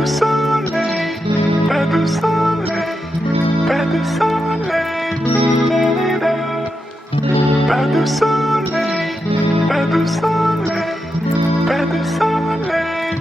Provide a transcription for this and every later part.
du soleil, pas de soleil, pas de soleil, pas de soleil, pas de soleil, pas de soleil, pas de soleil,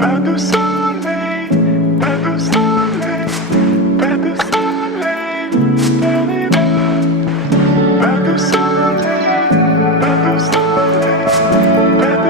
pas de soleil, pas de soleil, pas de soleil, pas de soleil, pas de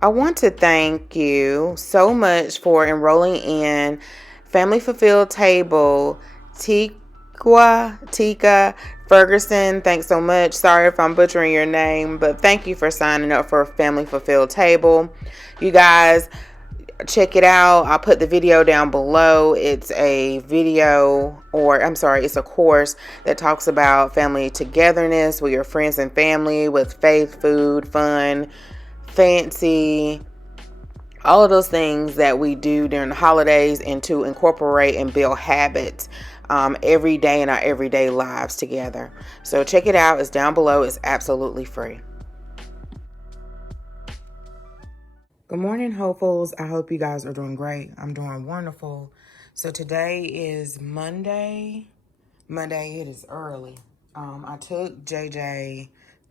I want to thank you so much for enrolling in Family Fulfilled Table. Tika Ferguson, thanks so much. Sorry if I'm butchering your name, but thank you for signing up for Family Fulfilled Table. You guys, check it out. I'll put the video down below. It's a video, or I'm sorry, it's a course that talks about family togetherness with your friends and family, with faith, food, fun, fancy, all of those things that we do during the holidays, and to incorporate and build habits every day in our everyday lives together. So check it out. It's down below. It's absolutely free. Good morning, hopefuls. I hope you guys are doing great. I'm doing wonderful. So today is Monday. It is early. I took JJ.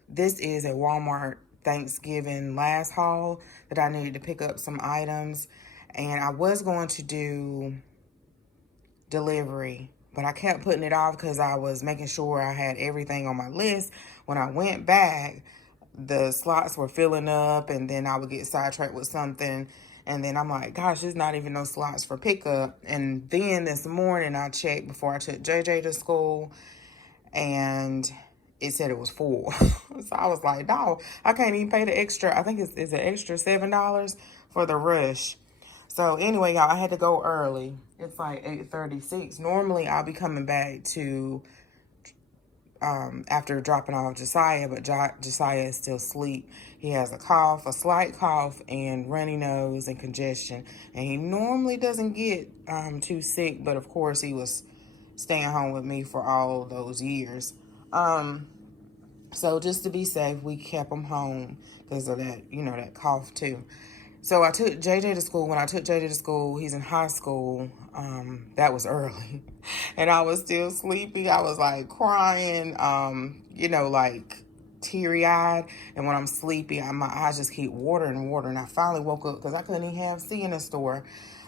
This is a Walmart Thanksgiving last haul that I needed to pick up some items, and I was going to do delivery, but I kept putting it off because I was making sure I had everything on my list. When I went back, the slots were filling up, and then I would get sidetracked with something, and then I'm like, gosh, there's not even no slots for pickup. And then this morning I checked before I took JJ to school, and it said it was full. So I was like, no, I can't even pay the extra. I think it's an extra $7 for the rush. So anyway, y'all, I had to go early. It's like 8:36. Normally, I'll be coming back to after dropping off Josiah, but Josiah is still asleep. He has a cough, a slight cough, and runny nose and congestion. And he normally doesn't get too sick, but of course he was staying home with me for all those years. So just to be safe, we kept him home because of that, that cough too. So I took JJ to school. When I took JJ to school, he's in high school. That was early. And I was still sleepy. I was like crying, like teary-eyed. And when I'm sleepy, my eyes just keep watering. I finally woke up because I couldn't even have C in the store.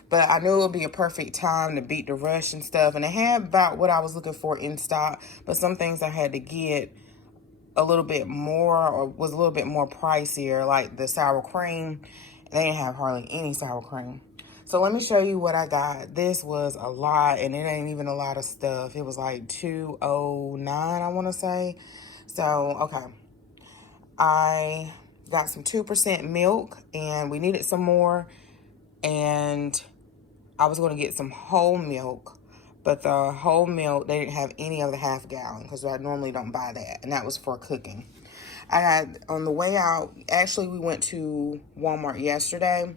But I knew it would be a perfect time to beat the rush and stuff. And it had about what I was looking for in stock. But some things I had to get a little bit more, or was a little bit more pricier, like the sour cream. They didn't have hardly any sour cream. So let me show you what I got. This was a lot, and it ain't even a lot of stuff. It was like $209, I want to say. So, okay. I got some 2% milk, and we needed some more. And I was going to get some whole milk. But the whole milk, they didn't have any of the half gallon because I normally don't buy that. And that was for cooking. I had, on the way out, actually we went to Walmart yesterday.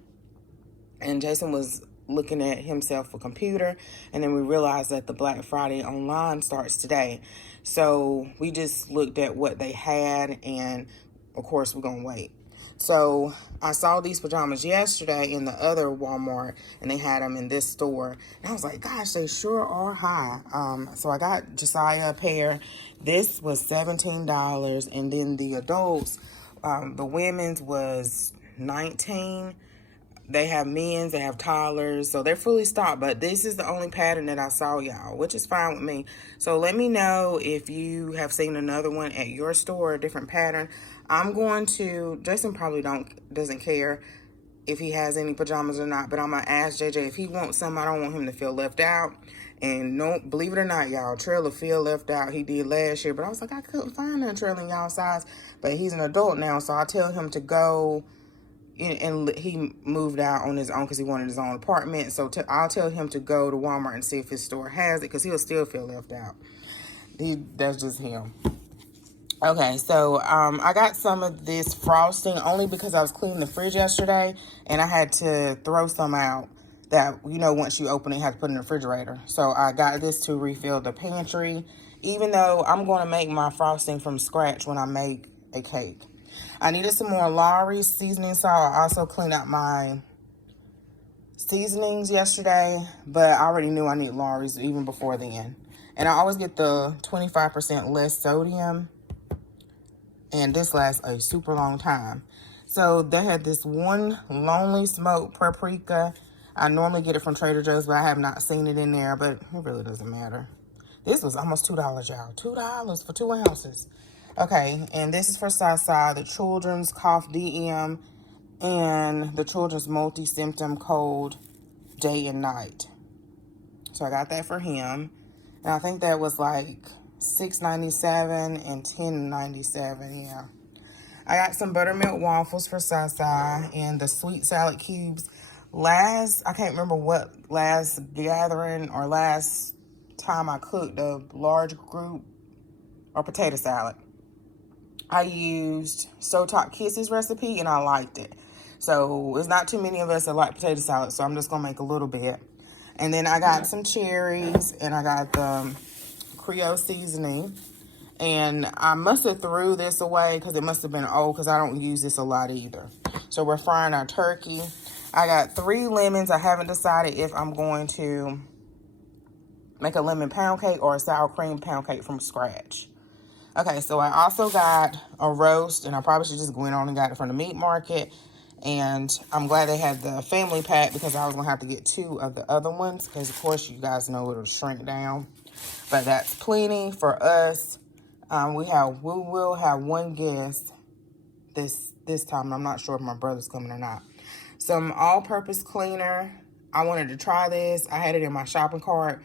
And Jason was looking at himself a computer. And then we realized that the Black Friday online starts today. So we just looked at what they had. And, of course, we're going to wait. So I saw these pajamas yesterday in the other Walmart, and they had them in this store. And I was like, gosh, they sure are high. So I got Josiah a pair. This was $17, and then the adults, the women's was $19. They have men's, they have toddlers, so they're fully stocked. But this is the only pattern that I saw, y'all, which is fine with me. So let me know if you have seen another one at your store, a different pattern. I'm going to, Jason probably doesn't care if he has any pajamas or not, but I'm going to ask JJ if he wants some. I don't want him to feel left out. And no, believe it or not, y'all, Trailer feel left out. He did last year, but I was like, I couldn't find a Trailer in y'all size. But he's an adult now, so I tell him to go. And he moved out on his own because he wanted his own apartment. So I'll tell him to go to Walmart and see if his store has it, because he'll still feel left out. That's just him. Okay, so I got some of this frosting only because I was cleaning the fridge yesterday, and I had to throw some out that, once you open it, you have to put in the refrigerator. So I got this to refill the pantry, even though I'm going to make my frosting from scratch when I make a cake. I needed some more Lawry's seasoning salt. I also cleaned out my seasonings yesterday, but I already knew I need Lawry's even before then. And I always get the 25% less sodium, and this lasts a super long time. So they had this one Lonely Smoked Paprika. I normally get it from Trader Joe's, but I have not seen it in there, but it really doesn't matter. This was almost $2, y'all. $2 for 2 ounces. Okay, and this is for Sasa, the Children's Cough DM, and the Children's Multi-Symptom Cold Day and Night. So I got that for him. And I think that was like $6.97 and $10.97, yeah. I got some buttermilk waffles for Sasa and the sweet salad cubes. I can't remember what last gathering or last time I cooked a large group or potato salad. I used So Top Kisses recipe, and I liked it. So it's not too many of us that like potato salad, so I'm just going to make a little bit. And then I got some cherries, and I got the Creole seasoning. And I must have threw this away because it must have been old, because I don't use this a lot either. So we're frying our turkey. I got 3 lemons. I haven't decided if I'm going to make a lemon pound cake or a sour cream pound cake from scratch. Okay, so I also got a roast, and I probably should just go in on and got it from the meat market. And I'm glad they had the family pack, because I was going to have to get 2 of the other ones, because, of course, you guys know it'll shrink down. But that's plenty for us. We will have 1 guest this time. I'm not sure if my brother's coming or not. Some all-purpose cleaner. I wanted to try this. I had it in my shopping cart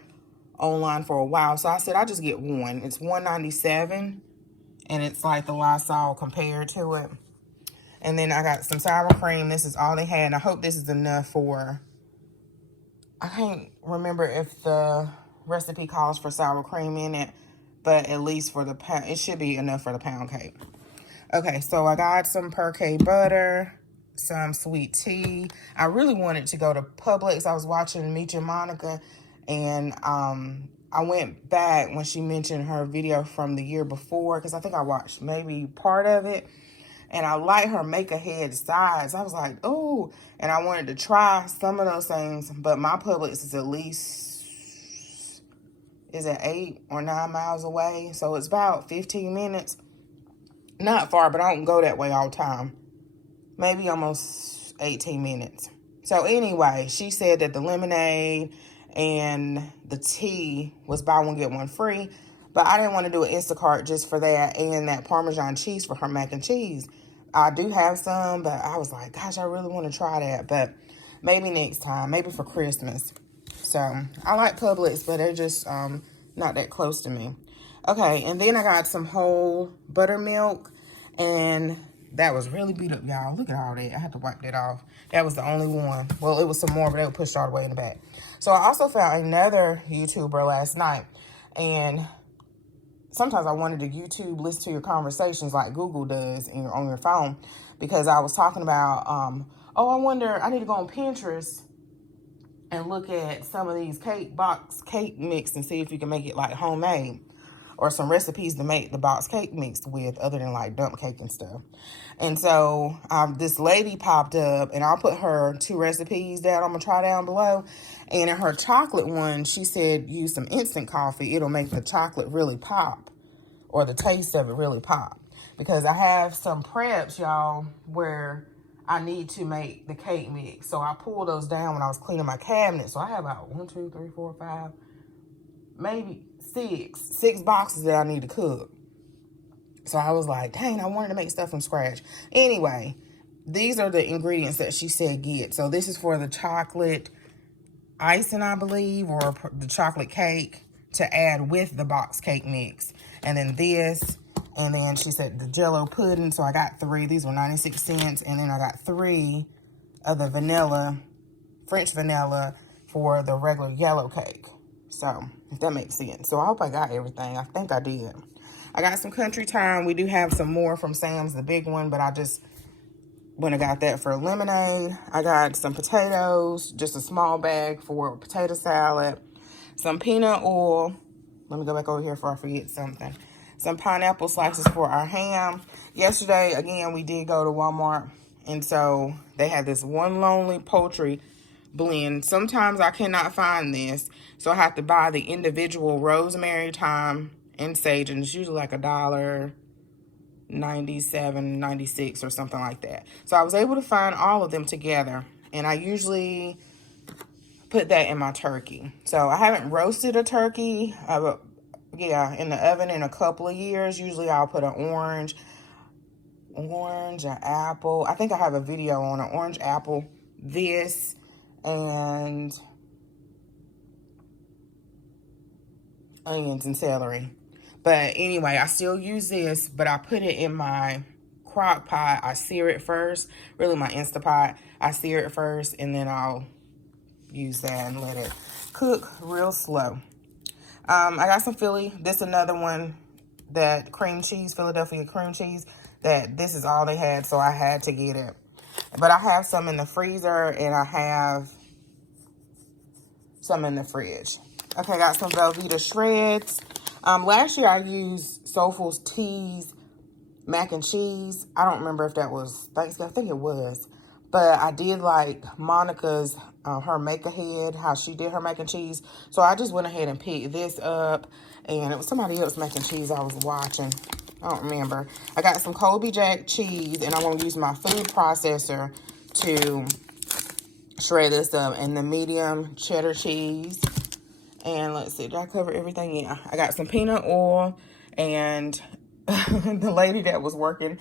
online for a while, so I said I'll just get one. It's $1.97, and it's like the Lysol compared to it. And then I got some sour cream. This is all they had, and I hope this is enough for I can't remember if the recipe calls for sour cream in it, but at least for the pound, it should be enough for the pound cake. Okay, so I got some Parquet butter, some sweet tea. I really wanted to go to Publix. I was watching Meet Your Monica, and I went back when she mentioned her video from the year before, because I think I watched maybe part of it, and I like her make ahead sides. I was like, oh, and I wanted to try some of those things, but my Publix is at least, is it 8 or 9 miles away? So it's about 15 minutes. Not far, but I don't go that way all the time. Maybe almost 18 minutes. So anyway, she said that the lemonade and the tea was buy one, get one free. But I didn't want to do an Instacart just for that and that Parmesan cheese for her mac and cheese. I do have some, but I was like, gosh, I really want to try that. But maybe next time, maybe for Christmas. So I like Publix, but they're just not that close to me. Okay, and then I got some whole buttermilk, and that was really beat up, y'all. Look at all that. I had to wipe that off. That was the only one. Well, it was some more, but they were pushed all the way in the back. So I also found another YouTuber last night, and sometimes I wanted to YouTube listen to your conversations like Google does on your phone, because I was talking about, oh, I wonder, I need to go on Pinterest and look at some of these box cake mix and see if you can make it like homemade, or some recipes to make the box cake mix with other than like dump cake and stuff. And so this lady popped up, and I'll put her 2 recipes that I'm gonna try down below. And in her chocolate one, she said use some instant coffee. It'll make the chocolate really pop, or the taste of it really pop. Because I have some preps, y'all, where I need to make the cake mix. So I pulled those down when I was cleaning my cabinet. So I have about 1, 2, 3, 4, 5, maybe 6 boxes that I need to cook. So I was like, dang, I wanted to make stuff from scratch. Anyway, these are the ingredients that she said get. So this is for the chocolate icing, I believe, or the chocolate cake to add with the box cake mix. And then this, and then she said the Jello pudding. So I got 3. These were 96 cents. And then I got 3 of the vanilla, French vanilla, for the regular yellow cake. So, if that makes sense. So, I hope I got everything. I think I did. I got some country thyme. We do have some more from Sam's, the big one, but I just went and got that for lemonade. I got some potatoes, just a small bag for potato salad. Some peanut oil. Let me go back over here before I forget something. Some pineapple slices for our ham. Yesterday, again, we did go to Walmart, and so they had this One Lonely Poultry blend. Sometimes I cannot find this, so I have to buy the individual rosemary, thyme, and sage, and it's usually like $1.97, 96 or something like that. So I was able to find all of them together, and I usually put that in my turkey. So I haven't roasted a turkey in the oven in a couple of years. Usually I'll put an orange, an apple. I think I have a video on an orange, apple, this, and onions and celery. But anyway, I still use this, but I put it in my crock pot. I sear it first, really my Instapot. I sear it first, and then I'll use that and let it cook real slow. I got some Philly. This another one, that cream cheese, Philadelphia cream cheese, that this is all they had, so I had to get it. But I have some in the freezer, and I have some in the fridge. Okay, I got some Velveeta shreds. Last year I used Soulful's Teas mac and cheese. I don't remember if that was Thanksgiving. I think it was. But I did like Monica's, her make-ahead, how she did her mac and cheese. So I just went ahead and picked this up. And it was somebody else's mac and cheese I was watching. I don't remember. I got some Colby Jack cheese, and I'm going to use my food processor to shred this up. And the medium cheddar cheese. And let's see, did I cover everything? Yeah. I got some peanut oil, and the lady that was working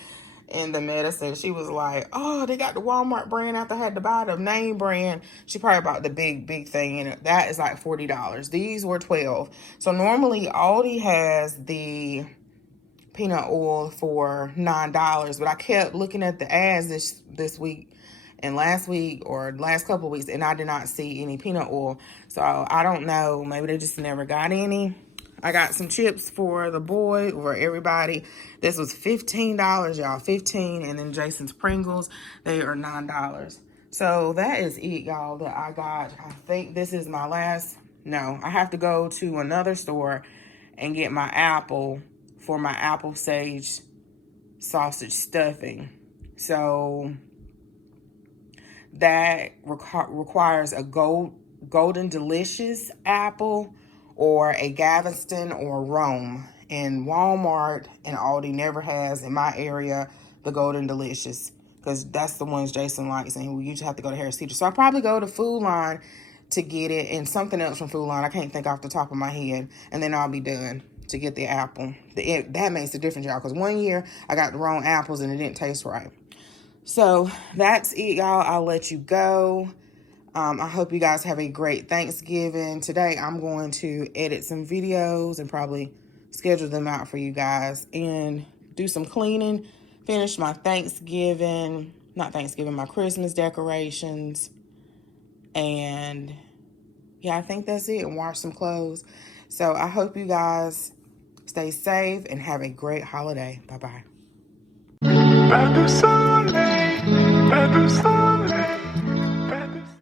in the medicine, she was like, oh, they got the Walmart brand after I had to buy the name brand. She probably bought the big thing, and that is like $40. These were $12. So normally Aldi has the peanut oil for $9, but I kept looking at the ads this week, and last week or last couple of weeks, and I did not see any peanut oil. So I don't know. Maybe they just never got any. I got some chips for the boy, for everybody. This was $15, y'all. 15, and then Jason's Pringles, they are $9. So that is it, y'all, that I got. I think this is my last. No, I have to go to another store and get my apple for my apple sage sausage stuffing. So that requires a golden delicious apple or a Galveston or Rome. And Walmart and Aldi never has, in my area, the golden delicious, because that's the ones Jason likes, and we usually have to go to Harris Teeter. So I'll probably go to Food Line to get it, and something else from Food Line. I can't think off the top of my head, and then I'll be done to get the apple. That makes a difference, y'all, because one year I got the wrong apples and it didn't taste right. So that's it, y'all. I'll let you go. I hope you guys have a great Thanksgiving. Today, I'm going to edit some videos and probably schedule them out for you guys and do some cleaning, finish my my Christmas decorations. And yeah, I think that's it, and wash some clothes. So I hope you guys stay safe and have a great holiday. Bye-bye. Pas de soleil, pas de soleil.